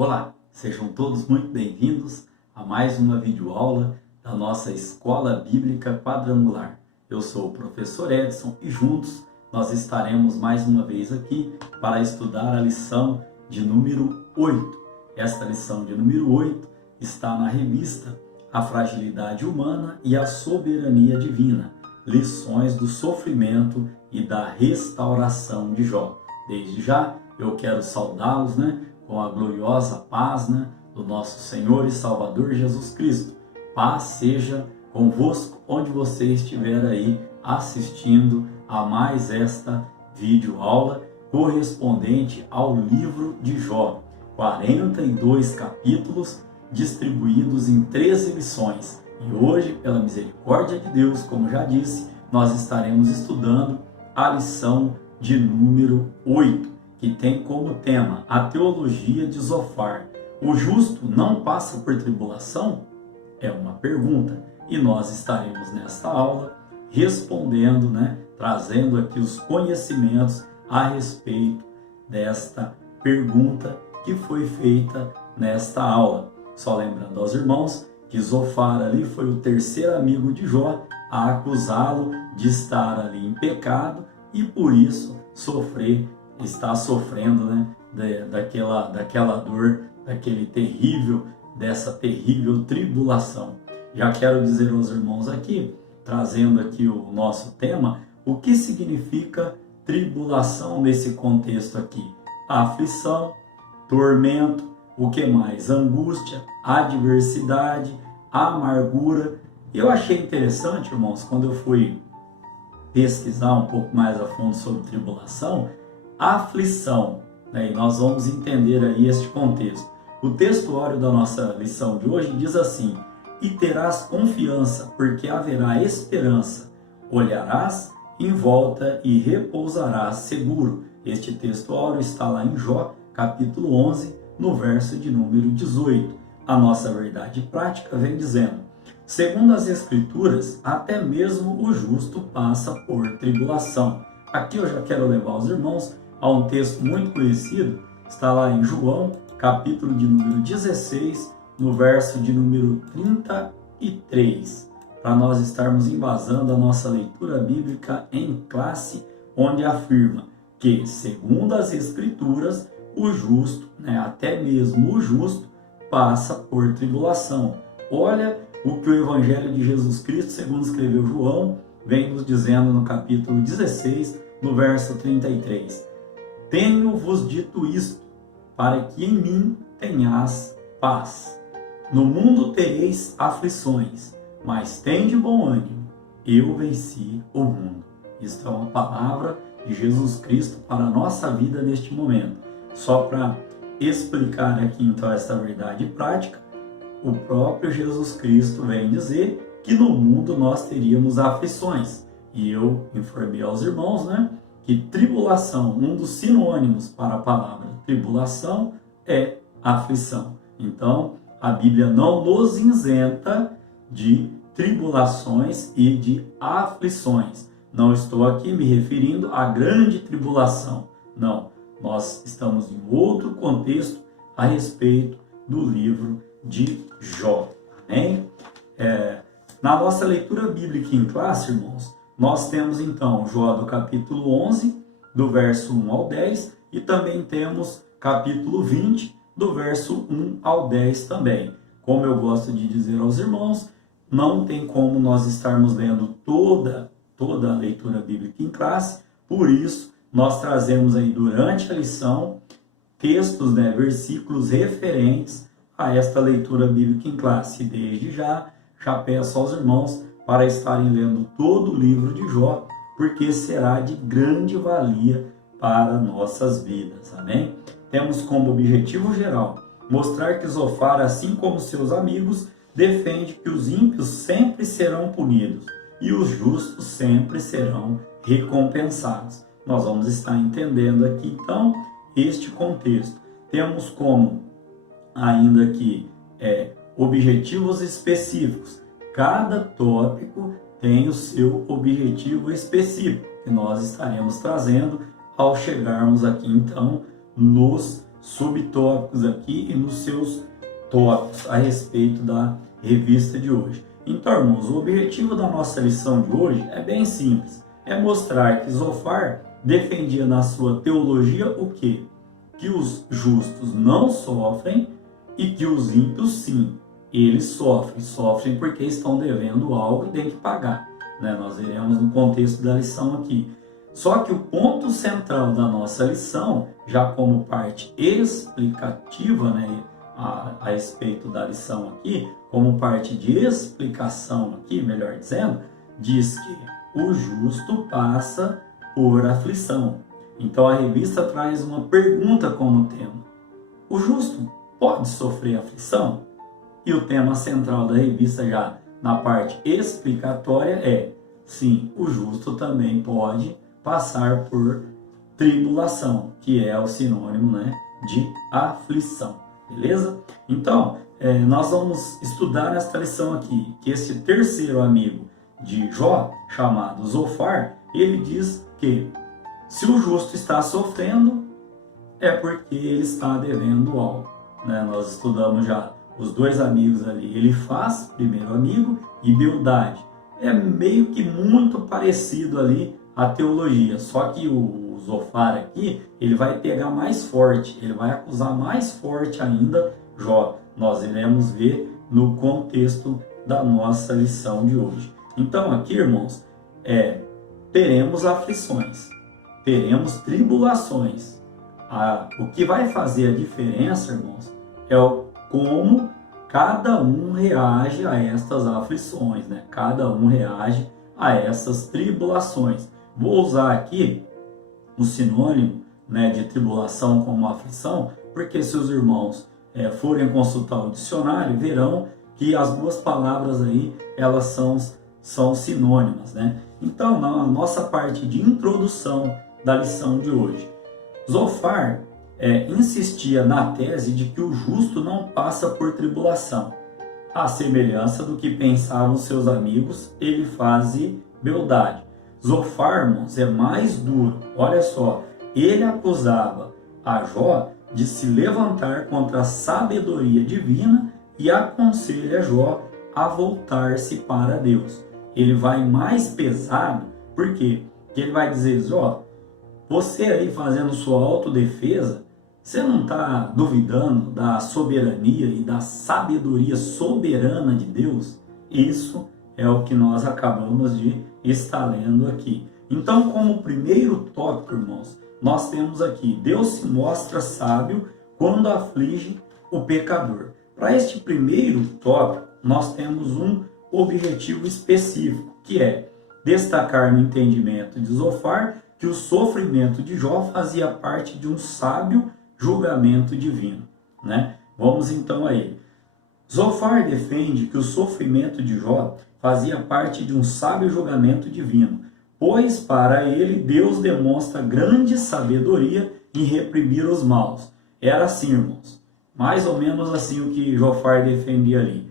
Olá, sejam todos muito bem-vindos a mais uma videoaula da nossa Escola Bíblica Quadrangular. Eu sou o professor Edson e juntos nós estaremos mais uma vez aqui para estudar a lição de número 8. Esta lição de número 8 está na revista A Fragilidade Humana e a Soberania Divina, lições do sofrimento e da restauração de Jó. Desde já eu quero saudá-los, com a gloriosa paz, do nosso Senhor e Salvador Jesus Cristo. Paz seja convosco onde você estiver aí assistindo a mais esta videoaula correspondente ao livro de Jó. 42 capítulos distribuídos em 13 lições. E hoje, pela misericórdia de Deus, como já disse, nós estaremos estudando a lição de número 8. Que tem como tema a teologia de Zofar. O justo não passa por tribulação? É uma pergunta. E nós estaremos nesta aula respondendo, trazendo aqui os conhecimentos a respeito desta pergunta que foi feita nesta aula. Só lembrando aos irmãos que Zofar ali foi o terceiro amigo de Jó a acusá-lo de estar ali em pecado e por isso está sofrendo daquela dor, dessa terrível tribulação. Já quero dizer aos irmãos aqui, trazendo aqui o nosso tema, o que significa tribulação nesse contexto aqui? Aflição, tormento, o que mais? Angústia, adversidade, amargura. Eu achei interessante, irmãos, quando eu fui pesquisar um pouco mais a fundo sobre tribulação, aflição, e nós vamos entender aí este contexto. O textuário da nossa lição de hoje diz assim: e terás confiança, porque haverá esperança, olharás em volta e repousarás seguro. Este textuário está lá em Jó, capítulo 11, no verso de número 18. A nossa verdade prática vem dizendo: segundo as Escrituras, até mesmo o justo passa por tribulação. Aqui eu já quero levar os irmãos a um texto muito conhecido, está lá em João, capítulo de número 16, no verso de número 33, para nós estarmos embasando a nossa leitura bíblica em classe, onde afirma que, segundo as Escrituras, o justo, até mesmo o justo, passa por tribulação. Olha o que o Evangelho de Jesus Cristo, segundo escreveu João, vem nos dizendo no capítulo 16, no verso 33. Tenho-vos dito isto, para que em mim tenhas paz. No mundo tereis aflições, mas tende bom ânimo, eu venci o mundo. Isto é uma palavra de Jesus Cristo para a nossa vida neste momento. Só para explicar aqui então essa verdade prática, o próprio Jesus Cristo vem dizer que no mundo nós teríamos aflições. E eu informei aos irmãos, que tribulação, um dos sinônimos para a palavra tribulação é aflição. Então, a Bíblia não nos isenta de tribulações e de aflições. Não estou aqui me referindo à grande tribulação. Não, nós estamos em outro contexto a respeito do livro de Jó. Amém? Na nossa leitura bíblica em classe, irmãos, nós temos então Jó do capítulo 11, do verso 1 ao 10, e também temos capítulo 20, do verso 1 ao 10 também. Como eu gosto de dizer aos irmãos, não tem como nós estarmos lendo toda a leitura bíblica em classe, por isso nós trazemos aí durante a lição textos, versículos referentes a esta leitura bíblica em classe. E desde já peço aos irmãos para estarem lendo todo o livro de Jó, porque será de grande valia para nossas vidas. Amém? Temos como objetivo geral mostrar que Zofar, assim como seus amigos, defende que os ímpios sempre serão punidos e os justos sempre serão recompensados. Nós vamos estar entendendo aqui, então, este contexto. Temos como ainda aqui objetivos específicos. Cada tópico tem o seu objetivo específico, que nós estaremos trazendo ao chegarmos aqui, então, nos subtópicos aqui e nos seus tópicos a respeito da revista de hoje. Então, irmãos, o objetivo da nossa lição de hoje é bem simples. É mostrar que Zofar defendia na sua teologia o quê? Que os justos não sofrem e que os ímpios sim. Eles sofrem porque estão devendo algo e têm que pagar. Né? Nós veremos no contexto da lição aqui. Só que o ponto central da nossa lição, já como parte explicativa, né, a respeito da lição aqui, como parte de explicação aqui, melhor dizendo, diz que o justo passa por aflição. Então a revista traz uma pergunta como tema: o justo pode sofrer aflição? E o tema central da revista, já na parte explicatória, é: sim, o justo também pode passar por tribulação, que é o sinônimo, né, de aflição. Beleza? Então, nós vamos estudar nesta lição aqui que esse terceiro amigo de Jó, chamado Zofar, ele diz que se o justo está sofrendo, é porque ele está devendo algo. Né? Nós estudamos já os dois amigos ali, Elifaz, primeiro amigo, e Bildade. É meio que muito parecido ali a teologia, só que o Zofar aqui, ele vai pegar mais forte, ele vai acusar mais forte ainda Jó. Nós iremos ver no contexto da nossa lição de hoje. Então aqui, irmãos, teremos aflições, teremos tribulações. O que vai fazer a diferença, irmãos, é como cada um reage a estas aflições, né? Cada um reage a essas tribulações. Vou usar aqui o sinônimo, né, de tribulação como aflição, porque se os irmãos forem consultar o dicionário, verão que as duas palavras aí, elas são sinônimas, né? Então, na nossa parte de introdução da lição de hoje, Zofar insistia na tese de que o justo não passa por tribulação, à semelhança do que pensavam seus amigos Elifaz e Bildade. Zofar, irmãos, é mais duro. Olha só, ele acusava a Jó de se levantar contra a sabedoria divina e aconselha Jó a voltar-se para Deus. Ele vai mais pesado, por quê? Porque ele vai dizer: Jó, você aí fazendo sua autodefesa, você não está duvidando da soberania e da sabedoria soberana de Deus? Isso é o que nós acabamos de estar lendo aqui. Então, como primeiro tópico, irmãos, nós temos aqui: Deus se mostra sábio quando aflige o pecador. Para este primeiro tópico, nós temos um objetivo específico, que é destacar no entendimento de Zofar que o sofrimento de Jó fazia parte de um sábio julgamento divino, né? Vamos então a ele. Zofar defende que o sofrimento de Jó fazia parte de um sábio julgamento divino, pois para ele Deus demonstra grande sabedoria em reprimir os maus. Era assim, irmãos, mais ou menos assim o que Zofar defendia ali.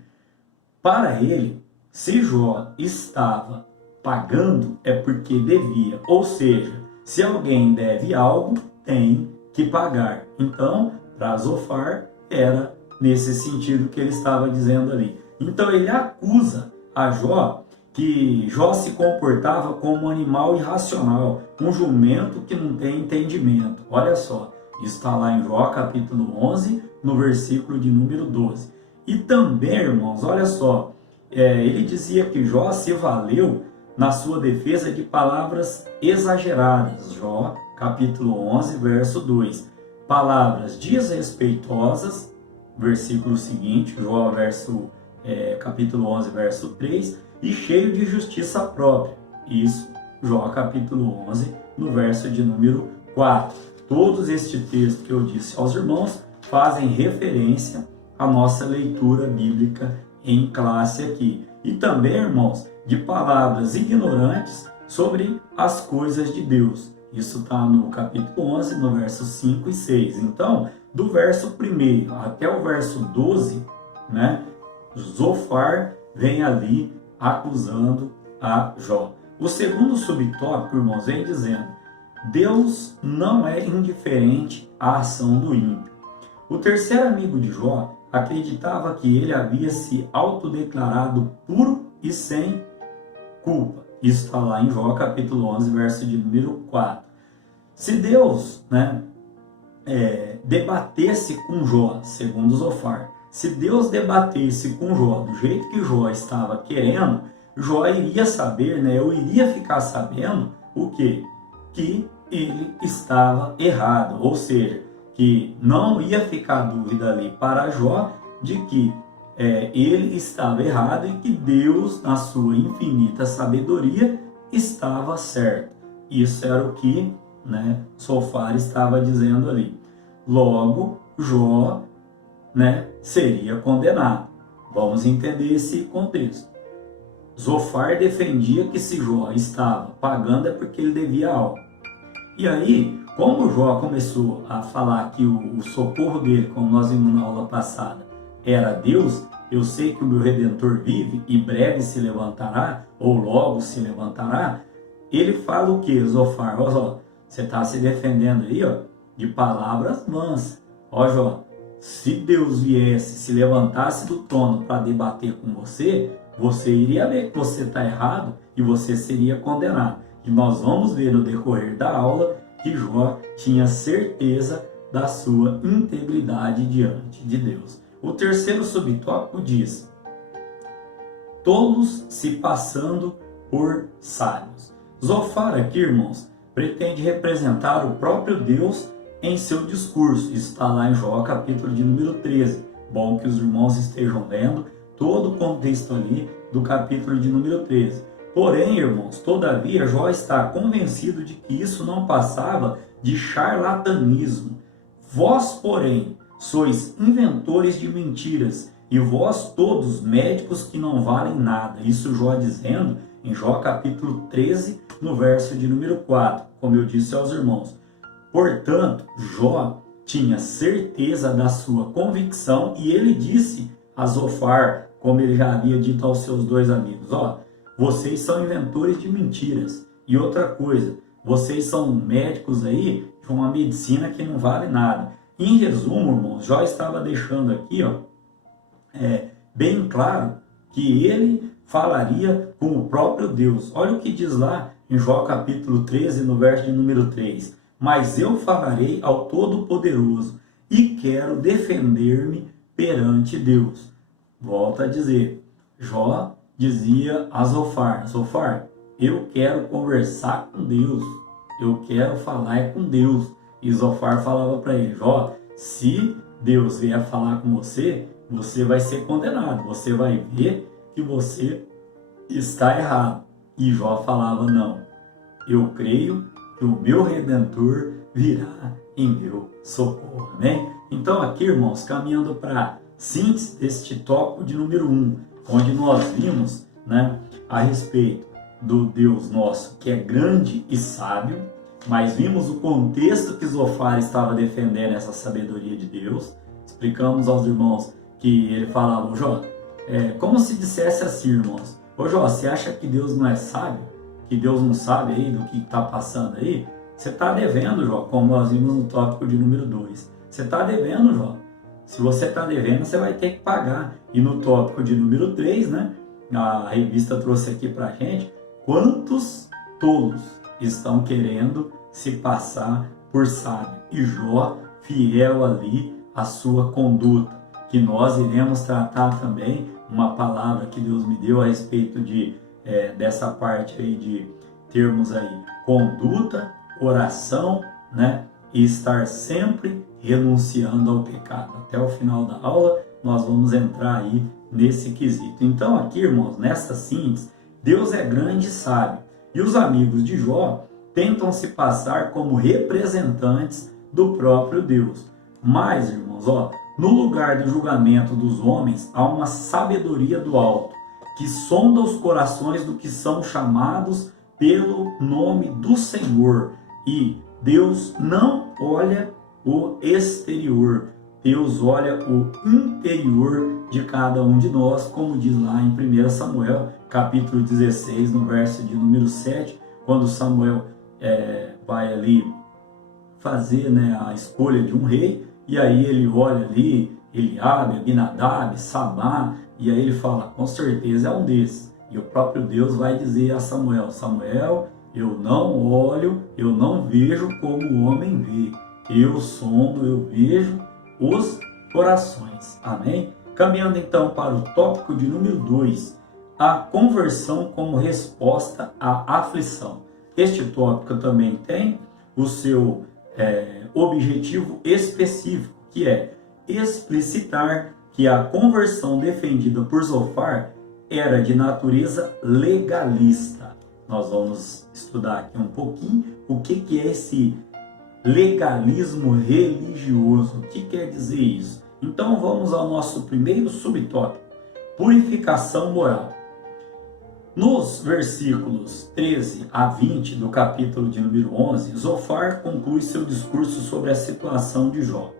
Para ele, se Jó estava pagando, é porque devia, ou seja, se alguém deve algo, tem que pagar. Então, para Zofar, era nesse sentido que ele estava dizendo ali. Então, ele acusa a Jó que Jó se comportava como um animal irracional, um jumento que não tem entendimento. Olha só, isso está lá em Jó capítulo 11, no versículo de número 12. E também, irmãos, olha só, ele dizia que Jó se valeu na sua defesa de palavras exageradas. Jó capítulo 11, verso 2. Palavras desrespeitosas, versículo seguinte, Jó capítulo 11, verso 3, e cheio de justiça própria. Isso, Jó capítulo 11, no verso de número 4. Todos este texto que eu disse aos irmãos fazem referência à nossa leitura bíblica em classe aqui. E também, irmãos, de palavras ignorantes sobre as coisas de Deus. Isso está no capítulo 11, no verso 5 e 6. Então, do verso 1 até o verso 12, né, Zofar vem ali acusando a Jó. O segundo subtópico, irmãos, vem dizendo: Deus não é indiferente à ação do ímpio. O terceiro amigo de Jó acreditava que ele havia se autodeclarado puro e sem culpa. Isso está lá em Jó capítulo 11, verso de número 4. Se Deus, debatesse com Jó, segundo Zofar, se Deus debatesse com Jó do jeito que Jó estava querendo, Jó iria saber, eu iria ficar sabendo o quê? Que ele estava errado, ou seja, que não ia ficar dúvida ali para Jó de que ele estava errado e que Deus, na sua infinita sabedoria, estava certo. Isso era o que Zofar estava dizendo ali. Logo, Jó seria condenado. Vamos entender esse contexto. Zofar defendia que se Jó estava pagando é porque ele devia algo. E aí, como Jó começou a falar que o socorro dele, como nós vimos na aula passada, era Deus, eu sei que o meu Redentor vive e breve se levantará, ou logo se levantará, ele fala o que, Zofar? Você está se defendendo aí, de palavras vãs. Jó, se Deus viesse, se levantasse do trono para debater com você, você iria ver que você está errado e você seria condenado. E nós vamos ver no decorrer da aula que Jó tinha certeza da sua integridade diante de Deus. O terceiro subtópico diz: tolos se passando por sábios. Zofar aqui, irmãos, pretende representar o próprio Deus em seu discurso. Isso está lá em Jó, capítulo de número 13. Bom que os irmãos estejam lendo todo o contexto ali do capítulo de número 13. Porém, irmãos, todavia, Jó está convencido de que isso não passava de charlatanismo. Vós, porém, sois inventores de mentiras, e vós todos médicos que não valem nada. Isso Jó dizendo em Jó capítulo 13, no verso de número 4, como eu disse aos irmãos. Portanto, Jó tinha certeza da sua convicção e ele disse a Zofar, como ele já havia dito aos seus dois amigos, vocês são inventores de mentiras. E outra coisa, vocês são médicos aí de uma medicina que não vale nada. Em resumo, irmãos, Jó estava deixando aqui bem claro que ele falaria com o próprio Deus. Olha o que diz lá em Jó capítulo 13, no verso de número 3. Mas eu falarei ao Todo-Poderoso e quero defender-me perante Deus. Volta a dizer, Jó dizia a Zofar, Zofar, eu quero conversar com Deus, eu quero falar com Deus. E Zofar falava para ele, Jó, se Deus vier falar com você, você vai ser condenado, você vai ver que você está errado. E Jó falava, não, eu creio que o meu Redentor virá em meu socorro. Amém? Então aqui, irmãos, caminhando para síntese deste tópico de número 1, onde nós vimos a respeito do Deus nosso, que é grande e sábio, mas vimos o contexto que Zofar estava defendendo essa sabedoria de Deus. Explicamos aos irmãos que ele falava, Jó, como se dissesse assim, irmãos, Jó, você acha que Deus não é sábio? Que Deus não sabe aí do que está passando aí? Você está devendo, Jó, como nós vimos no tópico de número 2. Você está devendo, Jó. Se você está devendo, você vai ter que pagar. E no tópico de número 3, a revista trouxe aqui para a gente, quantos tolos estão querendo se passar por sábio. E Jó, fiel ali à sua conduta, que nós iremos tratar também, uma palavra que Deus me deu a respeito dessa parte aí de termos aí conduta, oração, e estar sempre renunciando ao pecado. Até o final da aula nós vamos entrar aí nesse quesito. Então aqui, irmãos, nessa síntese, Deus é grande e sábio. E os amigos de Jó tentam se passar como representantes do próprio Deus. Mas, irmãos, no lugar do julgamento dos homens, há uma sabedoria do alto, que sonda os corações do que são chamados pelo nome do Senhor. E Deus não olha o exterior, Deus olha o interior de cada um de nós, como diz lá em 1 Samuel, capítulo 16, no verso de número 7, quando Samuel vai ali fazer a escolha de um rei, E aí ele olha ali, Eliabe, Abinadab, Samá, e aí ele fala, com certeza é um desses. E o próprio Deus vai dizer a Samuel, Samuel, eu não olho, eu não vejo como o homem vê. Eu sondo, eu vejo os corações. Amém? Caminhando então para o tópico de número 2, a conversão como resposta à aflição. Este tópico também tem o seu objetivo específico, que é explicitar que a conversão defendida por Zofar era de natureza legalista. Nós vamos estudar aqui um pouquinho o que é esse legalismo religioso. O que quer dizer isso? Então vamos ao nosso primeiro subtópico, purificação moral. Nos versículos 13 a 20 do capítulo de número 11, Zofar conclui seu discurso sobre a situação de Jó.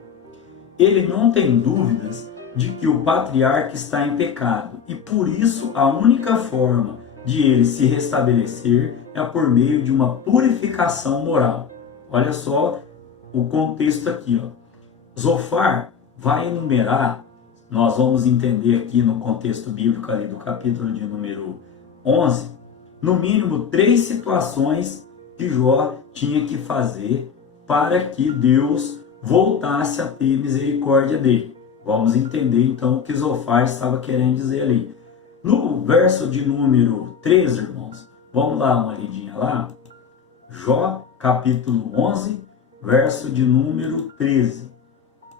Ele não tem dúvidas de que o patriarca está em pecado e por isso a única forma de ele se restabelecer é por meio de uma purificação moral. Olha só o contexto aqui, ó. Zofar vai enumerar, nós vamos entender aqui no contexto bíblico ali do capítulo de número 11, no mínimo 3 situações que Jó tinha que fazer para que Deus voltasse a ter misericórdia dele. Vamos entender então o que Zofar estava querendo dizer ali. No verso de número 13, irmãos, vamos dar uma lidinha lá. Jó, capítulo 11, verso de número 13,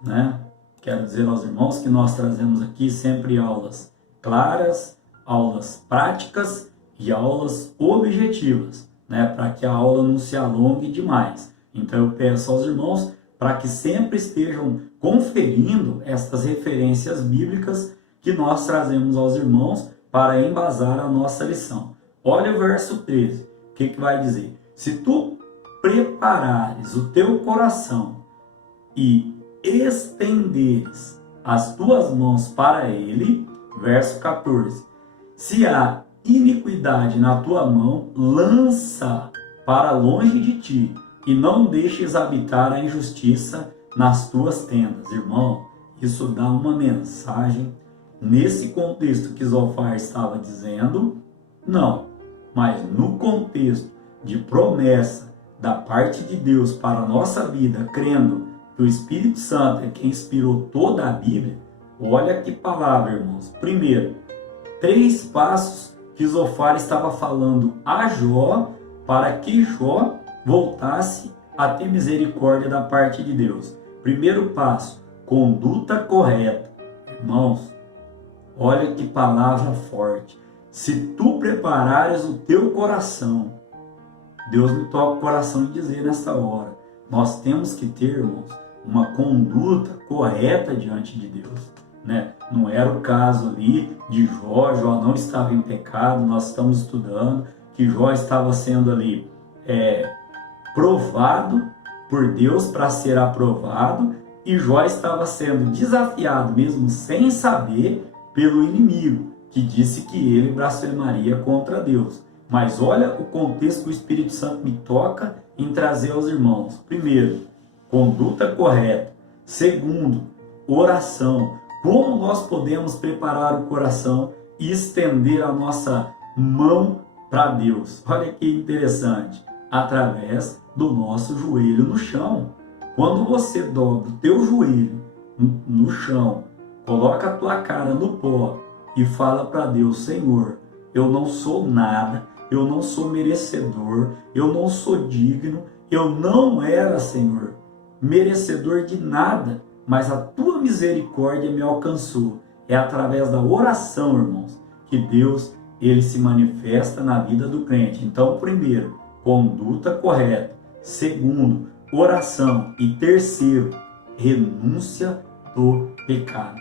né? Quero dizer aos irmãos que nós trazemos aqui sempre aulas claras, aulas práticas e aulas objetivas, né? Para que a aula não se alongue demais. Então eu peço aos irmãos para que sempre estejam conferindo estas referências bíblicas que nós trazemos aos irmãos para embasar a nossa lição. Olha o verso 13, o que vai dizer? Se tu preparares o teu coração e estenderes as tuas mãos para ele, verso 14, se há iniquidade na tua mão, lança para longe de ti, e não deixes habitar a injustiça nas tuas tendas. Irmão, isso dá uma mensagem nesse contexto que Zofar estava dizendo, não, mas no contexto de promessa da parte de Deus para a nossa vida, crendo que o Espírito Santo é quem inspirou toda a Bíblia. Olha que palavra, irmãos. Primeiro, 3 passos que Zofar estava falando a Jó para que Jó voltasse a ter misericórdia da parte de Deus. Primeiro passo, conduta correta. Irmãos, olha que palavra forte. Se tu preparares o teu coração, Deus me toca o coração de dizer nesta hora, nós temos que ter, irmãos, uma conduta correta diante de Deus, né? Não era o caso ali de Jó, Jó não estava em pecado, nós estamos estudando que Jó estava sendo ali provado por Deus para ser aprovado, e Jó estava sendo desafiado, mesmo sem saber, pelo inimigo, que disse que ele blasfemaria contra Deus. Mas olha o contexto que o Espírito Santo me toca em trazer aos irmãos. Primeiro, conduta correta. Segundo, oração. Como nós podemos preparar o coração e estender a nossa mão para Deus? Olha que interessante. Através do nosso joelho no chão. Quando você dobra o teu joelho no chão, coloca a tua cara no pó e fala para Deus, Senhor, eu não sou nada, eu não sou merecedor, eu não sou digno, eu não era, Senhor, merecedor de nada, mas a tua misericórdia me alcançou. É através da oração, irmãos, que Deus ele se manifesta na vida do crente. Então, primeiro, conduta correta. Segundo, oração. E terceiro, renúncia do pecado.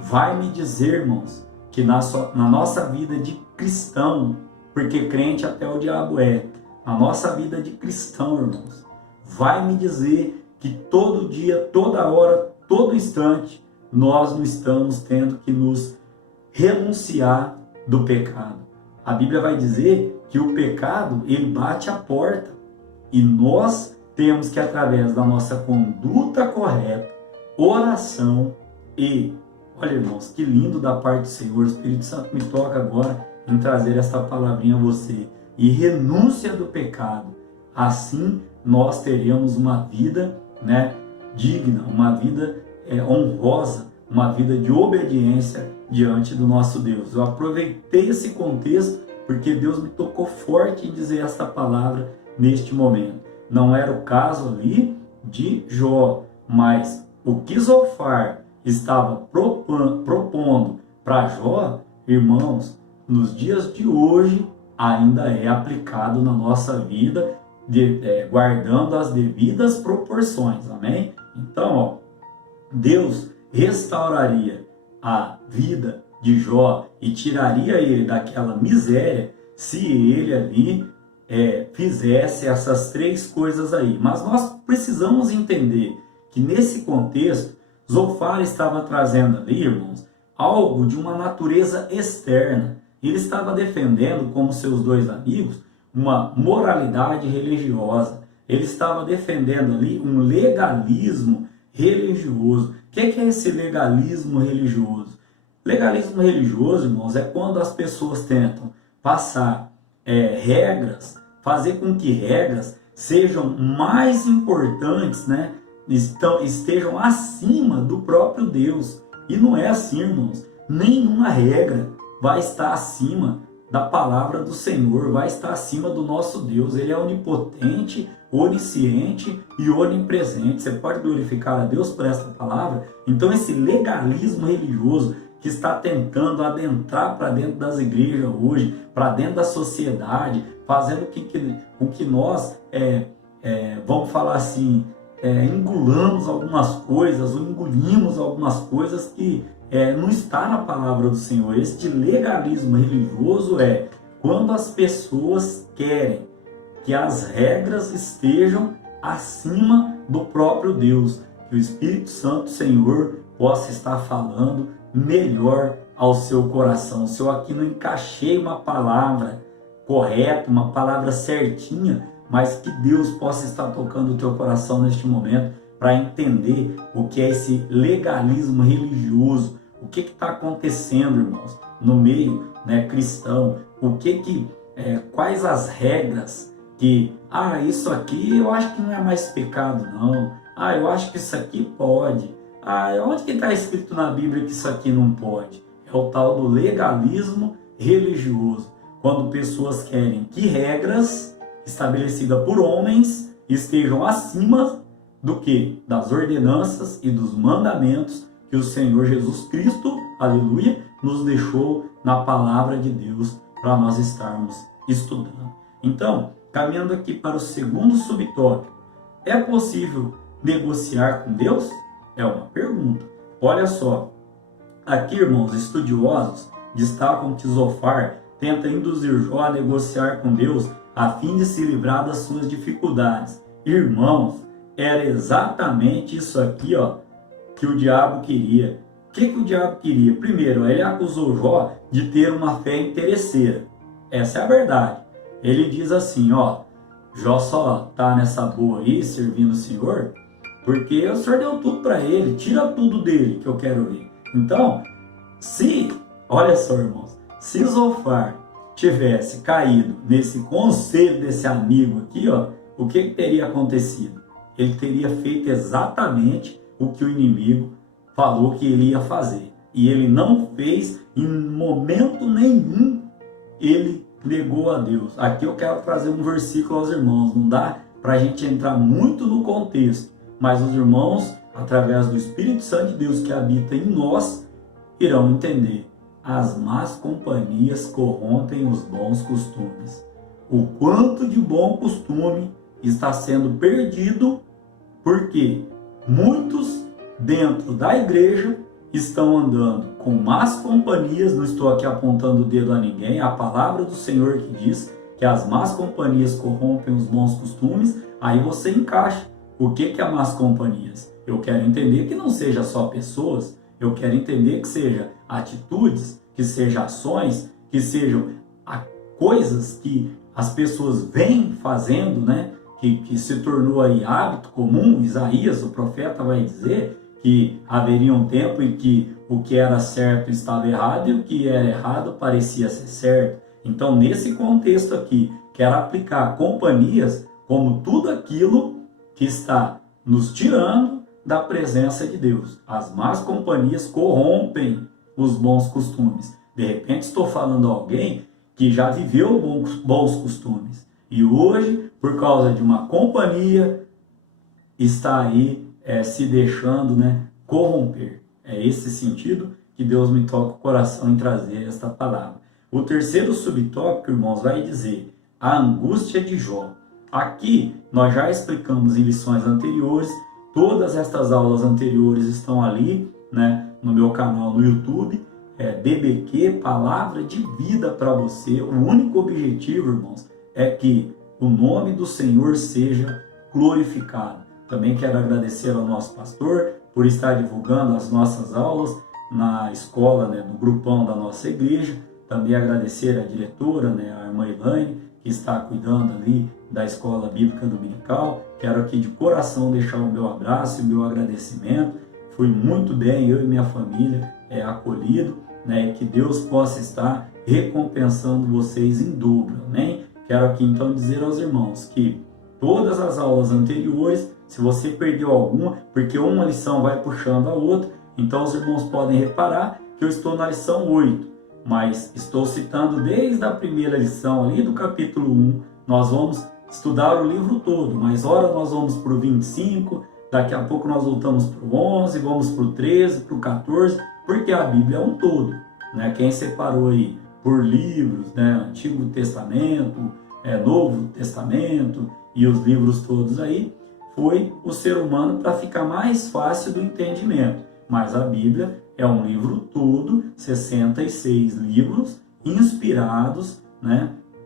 Vai me dizer, irmãos, que na nossa vida de cristão, porque crente até o diabo é, na nossa vida de cristão, irmãos, vai me dizer que todo dia, toda hora, todo instante, nós não estamos tendo que nos renunciar do pecado. A Bíblia vai dizer que o pecado, ele bate a porta, e nós temos que, através da nossa conduta correta, oração e, olha irmãos, que lindo da parte do Senhor, o Espírito Santo me toca agora em trazer esta palavrinha a você, e renúncia do pecado. Assim nós teremos uma vida, né, digna, uma vida honrosa, uma vida de obediência diante do nosso Deus. Eu aproveitei esse contexto porque Deus me tocou forte em dizer esta palavra neste momento. Não era o caso ali de Jó, mas o que Zofar estava propondo para Jó, irmãos, nos dias de hoje ainda é aplicado na nossa vida, guardando as devidas proporções, amém? Então, ó, Deus restauraria a vida de Jó e tiraria ele daquela miséria se ele ali fizesse essas três coisas aí. Mas nós precisamos entender que nesse contexto, Zofar estava trazendo ali, irmãos, algo de uma natureza externa. Ele estava defendendo, como seus dois amigos, uma moralidade religiosa. Ele estava defendendo ali um legalismo religioso. O que é esse legalismo religioso? Legalismo religioso, irmãos, é quando as pessoas tentam passar regras, fazer com que regras sejam mais importantes, né? Estejam acima do próprio Deus. E não é assim, irmãos. Nenhuma regra vai estar acima da palavra do Senhor, vai estar acima do nosso Deus. Ele é onipotente, onisciente e onipresente. Você pode glorificar a Deus por essa palavra? Então esse legalismo religioso que está tentando adentrar para dentro das igrejas hoje, para dentro da sociedade, fazendo com que nós, vamos falar assim, engolamos algumas coisas, ou engolimos algumas coisas que não está na palavra do Senhor. Este legalismo religioso é quando as pessoas querem que as regras estejam acima do próprio Deus. Que o Espírito Santo, Senhor, possa estar falando melhor ao seu coração. Se eu aqui não encaixei uma palavra correta, uma palavra certinha, mas que Deus possa estar tocando o teu coração neste momento para entender o que é esse legalismo religioso. O que está acontecendo, irmãos, no meio, né, cristão? Quais as regras que, isso aqui eu acho que não é mais pecado, não. Eu acho que isso aqui pode. Onde que está escrito na Bíblia que isso aqui não pode? É o tal do legalismo religioso. Quando pessoas querem que regras estabelecidas por homens estejam acima do que? Das ordenanças e dos mandamentos que o Senhor Jesus Cristo, aleluia, nos deixou na palavra de Deus para nós estarmos estudando. Então, caminhando aqui para o segundo subtópico, é possível negociar com Deus? É uma pergunta. Olha só, aqui, irmãos, estudiosos destacam que Zofar tenta induzir Jó a negociar com Deus a fim de se livrar das suas dificuldades. Irmãos, era exatamente isso aqui, que o diabo queria. O que o diabo queria? Primeiro, ele acusou Jó de ter uma fé interesseira. Essa é a verdade. Ele diz assim, Jó só está nessa boa aí, servindo o Senhor, porque o Senhor deu tudo para ele, tira tudo dele que eu quero ver. Então, olha só, irmãos, se Zofar tivesse caído nesse conselho desse amigo aqui, o que teria acontecido? Ele teria feito exatamente o que o inimigo falou que ele ia fazer. E ele não fez em momento nenhum, ele negou a Deus. Aqui eu quero trazer um versículo aos irmãos, não dá para a gente entrar muito no contexto, mas os irmãos, através do Espírito Santo de Deus que habita em nós, irão entender. As más companhias corrompem os bons costumes. O quanto de bom costume está sendo perdido, porque muitos dentro da igreja estão andando com más companhias. Não estou aqui apontando o dedo a ninguém, a palavra do Senhor que diz que as más companhias corrompem os bons costumes. Aí você encaixa. O que é más companhias? Eu quero entender que não seja só pessoas, eu quero entender que seja atitudes, que sejam ações, que sejam coisas que as pessoas vêm fazendo, né? Que se tornou aí hábito comum. Isaías, o profeta, vai dizer que haveria um tempo em que o que era certo estava errado e o que era errado parecia ser certo. Então, nesse contexto aqui, quero aplicar companhias como tudo aquilo que está nos tirando da presença de Deus. As más companhias corrompem os bons costumes. De repente estou falando a alguém que já viveu bons costumes e hoje, por causa de uma companhia, está aí se deixando corromper. É esse sentido que Deus me toca o coração em trazer esta palavra. O terceiro subtópico, irmãos, vai dizer a angústia de Jó. Aqui nós já explicamos em lições anteriores, todas estas aulas anteriores estão ali, no meu canal no YouTube, BBQ, Palavra de Vida para você. O único objetivo, irmãos, é que o nome do Senhor seja glorificado. Também quero agradecer ao nosso pastor por estar divulgando as nossas aulas na escola, no grupão da nossa igreja. Também agradecer à diretora, a irmã Elaine, que está cuidando ali da Escola Bíblica Dominical. Quero aqui de coração deixar o meu abraço e o meu agradecimento. Fui muito bem, eu e minha família, acolhido, e que Deus possa estar recompensando vocês em dobro, amém? Quero aqui então dizer aos irmãos que todas as aulas anteriores, se você perdeu alguma, porque uma lição vai puxando a outra, então os irmãos podem reparar que eu estou na lição 8, mas estou citando desde a primeira lição ali do capítulo 1, nós vamos estudar o livro todo, mas ora nós vamos para o 25, daqui a pouco nós voltamos para o 11, vamos para o 13, para o 14, porque a Bíblia é um todo, Quem separou aí por livros, Antigo Testamento, Novo Testamento e os livros todos aí, foi o ser humano para ficar mais fácil do entendimento. Mas a Bíblia é um livro todo, 66 livros inspirados,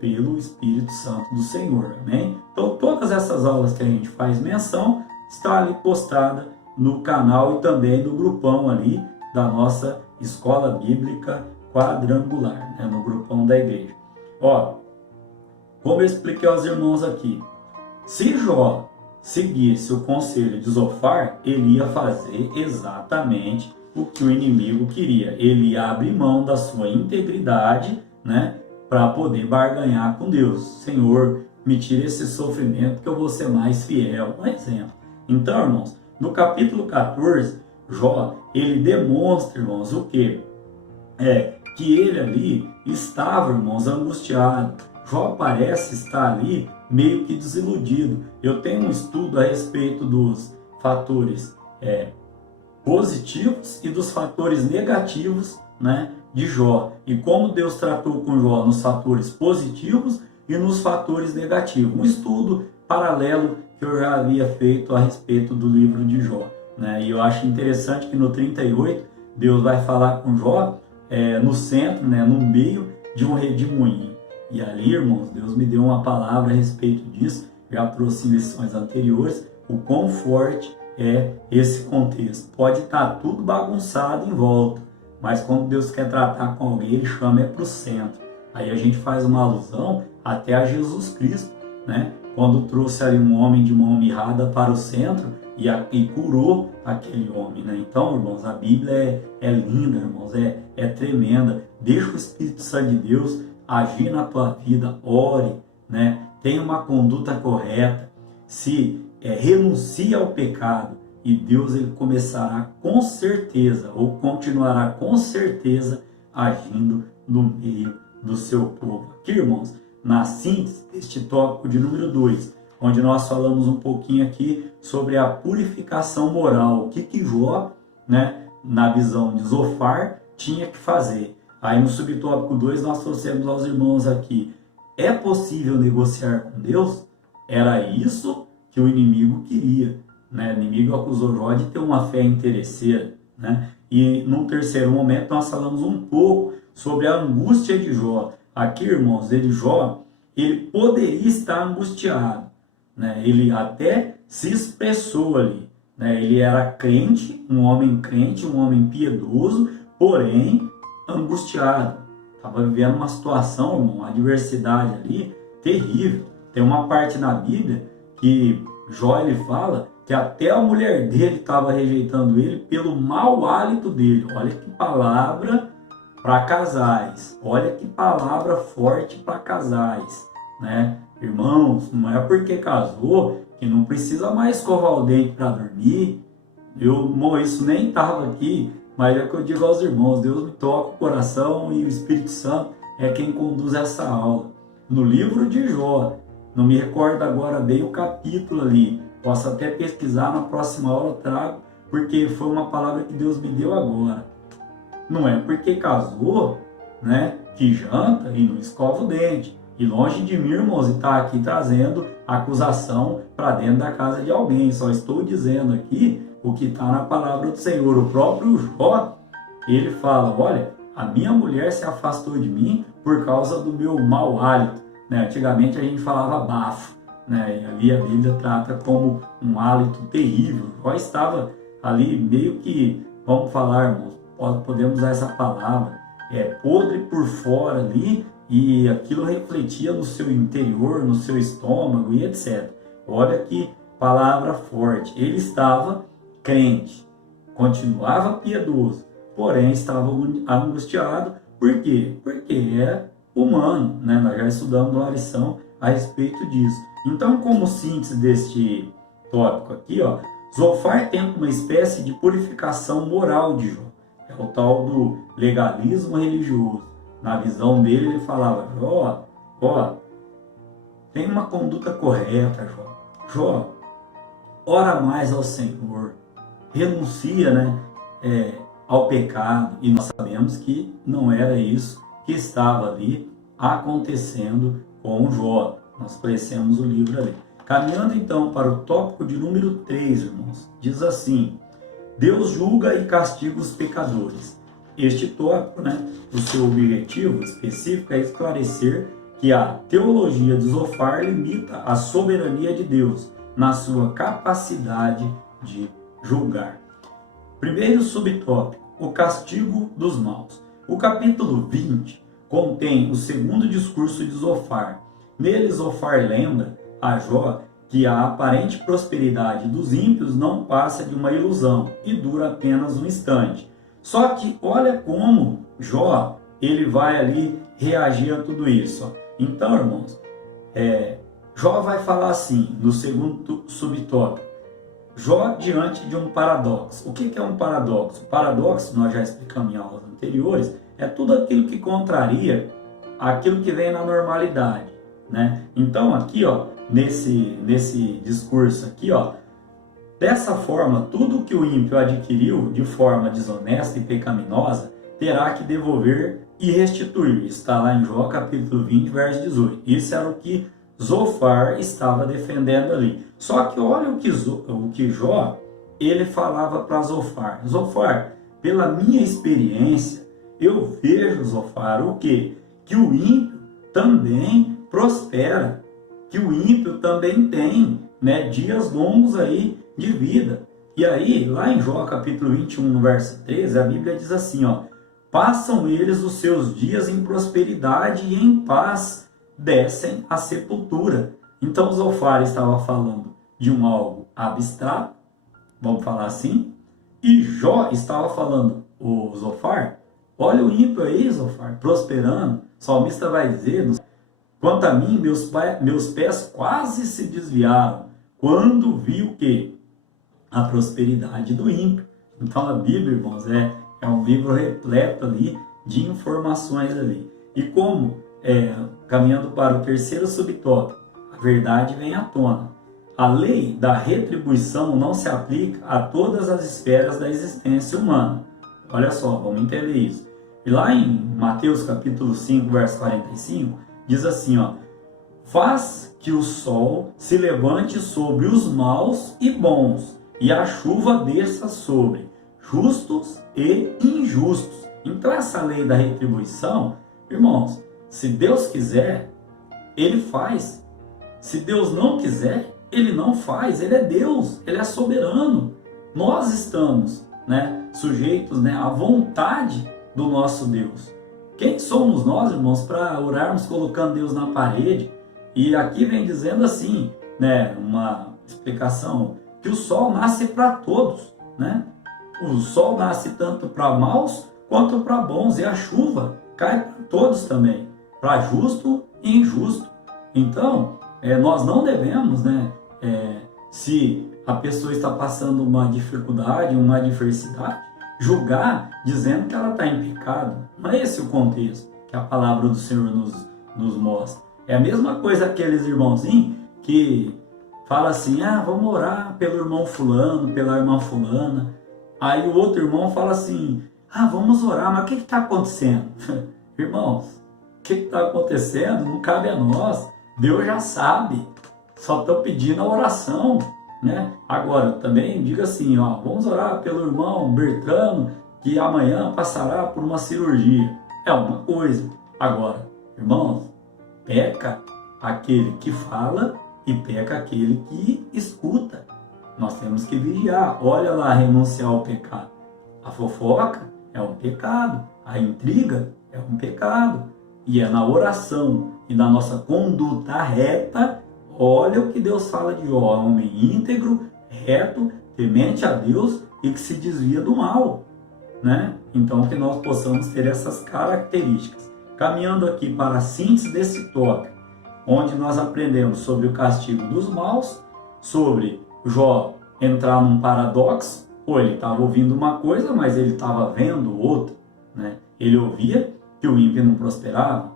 pelo Espírito Santo do Senhor, amém? Então todas essas aulas que a gente faz menção está ali postada no canal e também no grupão ali da nossa Escola Bíblica Quadrangular, no grupão da igreja. Como eu expliquei aos irmãos aqui, se Jó seguisse o conselho de Zofar, ele ia fazer exatamente o que o inimigo queria. Ele ia abrir mão da sua integridade, para poder barganhar com Deus. Senhor, me tire esse sofrimento que eu vou ser mais fiel. Um exemplo. Então, irmãos, no capítulo 14, Jó, ele demonstra, irmãos, o quê? Que ele ali estava, irmãos, angustiado. Jó parece estar ali meio que desiludido. Eu tenho um estudo a respeito dos fatores positivos e dos fatores negativos, de Jó. E como Deus tratou com Jó nos fatores positivos e nos fatores negativos. Um estudo paralelo que eu já havia feito a respeito do livro de Jó. E eu acho interessante que no 38, Deus vai falar com Jó no centro, no meio de um redemoinho. E ali, irmãos, Deus me deu uma palavra a respeito disso, já trouxe em lições anteriores, o quão forte é esse contexto. Pode estar tudo bagunçado em volta, mas quando Deus quer tratar com alguém, Ele chama para o centro. Aí a gente faz uma alusão até a Jesus Cristo, quando trouxe ali um homem de mão mirrada para o centro e curou aquele homem. Então, irmãos, a Bíblia é linda, irmãos, é tremenda. Deixa o Espírito Santo de Deus agir na tua vida, ore, tenha uma conduta correta, renuncie ao pecado e Deus ele começará com certeza, ou continuará com certeza agindo no meio do seu povo. Aqui, irmãos, na síntese deste tópico de número 2, onde nós falamos um pouquinho aqui sobre a purificação moral, o que Jó, na visão de Zofar, tinha que fazer. Aí no subtópico 2 nós trouxemos aos irmãos aqui, é possível negociar com Deus? Era isso que o inimigo queria. O inimigo acusou Jó de ter uma fé interesseira. E num terceiro momento nós falamos um pouco sobre a angústia de Jó. Aqui, irmãos, Jó, ele poderia estar angustiado. Ele até se expressou ali. Ele era crente, um homem piedoso, porém angustiado. Estava vivendo uma situação, uma adversidade ali terrível. Tem uma parte na Bíblia que Jó ele fala que até a mulher dele estava rejeitando ele pelo mau hálito dele. Olha que palavra para casais, olha que palavra forte para casais, né? Irmãos, não é porque casou que não precisa mais escovar o dente para dormir. Isso nem estava aqui, mas é o que eu digo aos irmãos, Deus me toca o coração e o Espírito Santo é quem conduz essa aula. No livro de Jó, não me recordo agora bem o capítulo ali, posso até pesquisar, na próxima aula eu trago, porque foi uma palavra que Deus me deu agora. Não é porque casou, né, que janta e não escova o dente. E longe de mim, irmãos, estar aqui trazendo acusação para dentro da casa de alguém. Só estou dizendo aqui o que está na palavra do Senhor. O próprio Jó, ele fala, olha, a minha mulher se afastou de mim por causa do meu mau hálito. Né? Antigamente a gente falava bafo, né? E ali a Bíblia trata como um hálito terrível. Jó estava ali meio que, vamos falar, irmãos, podemos usar essa palavra, podre por fora ali, e aquilo refletia no seu interior, no seu estômago e etc. Olha que palavra forte. Ele estava crente, continuava piedoso, porém estava angustiado. Por quê? Porque é humano, né? Nós já estudamos uma lição a respeito disso. Então, como síntese deste tópico aqui, ó, Zofar tenta uma espécie de purificação moral de Jó. É o tal do legalismo religioso. Na visão dele, ele falava, Jó, tem uma conduta correta, Jó, ora mais ao Senhor, renuncia, né, ao pecado. E nós sabemos que não era isso que estava ali acontecendo com Jó. Nós conhecemos o livro ali. Caminhando então para o tópico de número 3, irmãos, diz assim, Deus julga e castiga os pecadores. Este tópico, né, o seu objetivo específico é esclarecer que a teologia de Zofar limita a soberania de Deus na sua capacidade de julgar. Primeiro subtópico, o castigo dos maus. O capítulo 20 contém o segundo discurso de Zofar. Nele, Zofar lembra a Jó que a aparente prosperidade dos ímpios não passa de uma ilusão e dura apenas um instante. Só que olha como Jó, ele vai ali reagir a tudo isso. Então, irmãos, Jó vai falar assim, no segundo subtópico, Jó diante de um paradoxo. O que é um paradoxo? O paradoxo, nós já explicamos em aulas anteriores, é tudo aquilo que contraria aquilo que vem na normalidade, né? Então, aqui, ó, nesse discurso aqui, ó, dessa forma, tudo que o ímpio adquiriu de forma desonesta e pecaminosa terá que devolver e restituir. Está lá em Jó capítulo 20, verso 18. Isso era o que Zofar estava defendendo ali. Só que olha o que Jó ele falava para Zofar. Zofar, pela minha experiência, eu vejo, Zofar, o quê? Que o ímpio também prospera, que o ímpio também tem, né, dias longos aí de vida. E aí, lá em Jó capítulo 21, no verso 13, a Bíblia diz assim, ó, passam eles os seus dias em prosperidade e em paz descem à sepultura. Então Zofar estava falando de um algo abstrato, vamos falar assim, e Jó estava falando, o Zofar, olha o ímpio aí, Zofar, prosperando. O salmista vai dizer, quanto a mim, meus pés quase se desviaram, quando vi o quê? A prosperidade do ímpio. Então a Bíblia, irmãos, é um livro repleto ali de informações ali. E como, caminhando para o terceiro subtópico, a verdade vem à tona. A lei da retribuição não se aplica a todas as esferas da existência humana. Olha só, vamos entender isso. E lá em Mateus capítulo 5, verso 45, diz assim, ó, faz que o sol se levante sobre os maus e bons, e a chuva desça sobre justos e injustos. Então essa lei da retribuição, irmãos, se Deus quiser, Ele faz. Se Deus não quiser, Ele não faz. Ele é Deus, Ele é soberano. Nós estamos, né, sujeitos, né, à vontade do nosso Deus. Quem somos nós, irmãos, para orarmos colocando Deus na parede? E aqui vem dizendo assim, né, uma explicação que o sol nasce para todos, né? O sol nasce tanto para maus quanto para bons, e a chuva cai para todos também, para justo e injusto. Então, nós não devemos, né, se a pessoa está passando uma dificuldade, uma adversidade, julgar dizendo que ela está em pecado. Não é esse o contexto que a palavra do Senhor nos mostra. É a mesma coisa aqueles irmãozinhos que fala assim, vamos orar pelo irmão fulano, pela irmã fulana. Aí o outro irmão fala assim, vamos orar, mas o que está acontecendo? Irmãos, o que está acontecendo não cabe a nós. Deus já sabe, só estou pedindo a oração, né? Agora, também diga assim, vamos orar pelo irmão Bertrano, que amanhã passará por uma cirurgia. É uma coisa. Agora, irmãos, peca aquele que fala e peca aquele que escuta. Nós temos que vigiar. Olha lá, renunciar ao pecado. A fofoca é um pecado, a intriga é um pecado. E é na oração e na nossa conduta reta, olha o que Deus fala de Jó, homem íntegro, reto, temente a Deus e que se desvia do mal, né? Então que nós possamos ter essas características. Caminhando aqui para a síntese desse tópico, onde nós aprendemos sobre o castigo dos maus, sobre Jó entrar num paradoxo, ele estava ouvindo uma coisa, mas ele estava vendo outra, né? Ele ouvia que o ímpio não prosperava,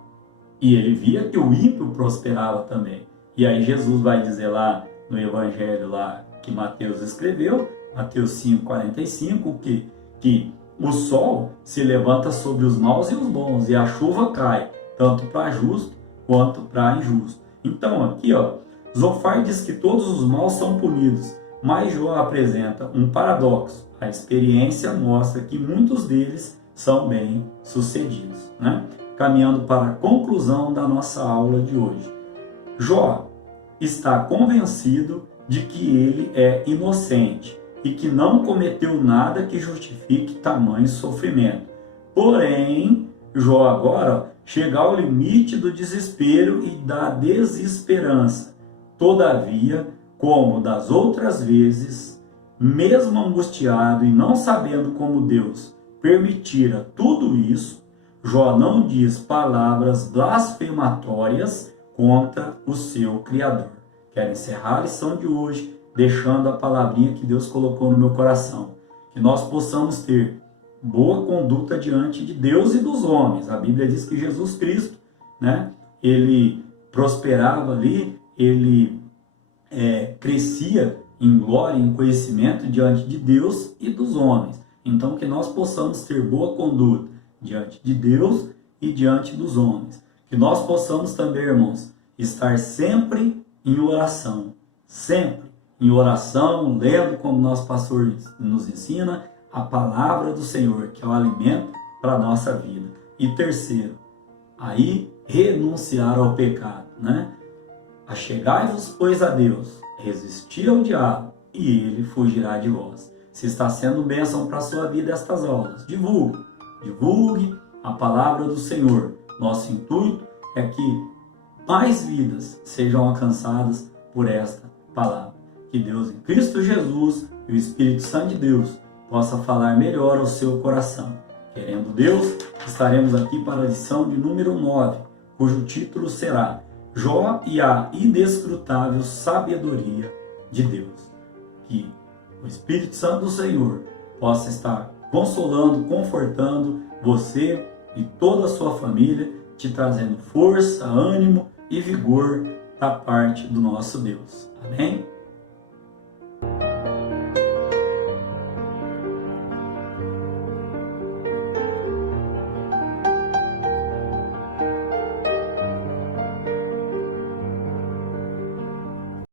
e ele via que o ímpio prosperava também. E aí Jesus vai dizer lá no evangelho lá que Mateus escreveu, Mateus 5,45, que o sol se levanta sobre os maus e os bons, e a chuva cai, tanto para justo quanto para injusto. Então aqui, Zofar diz que todos os maus são punidos, mas Jó apresenta um paradoxo. A experiência mostra que muitos deles são bem-sucedidos, né? Caminhando para a conclusão da nossa aula de hoje. Jó está convencido de que ele é inocente e que não cometeu nada que justifique tamanho sofrimento. Porém, Jó agora chega ao limite do desespero e da desesperança. Todavia, como das outras vezes, mesmo angustiado e não sabendo como Deus permitira tudo isso, Jó não diz palavras blasfematórias contra o seu Criador. Quero encerrar a lição de hoje deixando a palavrinha que Deus colocou no meu coração. Que nós possamos ter boa conduta diante de Deus e dos homens. A Bíblia diz que Jesus Cristo, né, ele prosperava ali, ele crescia em glória, em conhecimento diante de Deus e dos homens. Então que nós possamos ter boa conduta diante de Deus e diante dos homens. Que nós possamos também, irmãos, estar sempre em oração. Sempre em oração, lendo, como nosso pastor nos ensina, a palavra do Senhor, que é o alimento para a nossa vida. E terceiro, aí renunciar ao pecado, né? Achegai-vos, pois, a Deus, resistir ao diabo, e ele fugirá de vós. Se está sendo bênção para a sua vida estas aulas, divulgue a palavra do Senhor. Nosso intuito é que mais vidas sejam alcançadas por esta palavra. Que Deus em Cristo Jesus e o Espírito Santo de Deus possa falar melhor ao seu coração. Querendo Deus, estaremos aqui para a lição de número 9, cujo título será Jó e a inescrutável sabedoria de Deus. Que o Espírito Santo do Senhor possa estar consolando, confortando você e toda a sua família, te trazendo força, ânimo e vigor da parte do nosso Deus. Amém?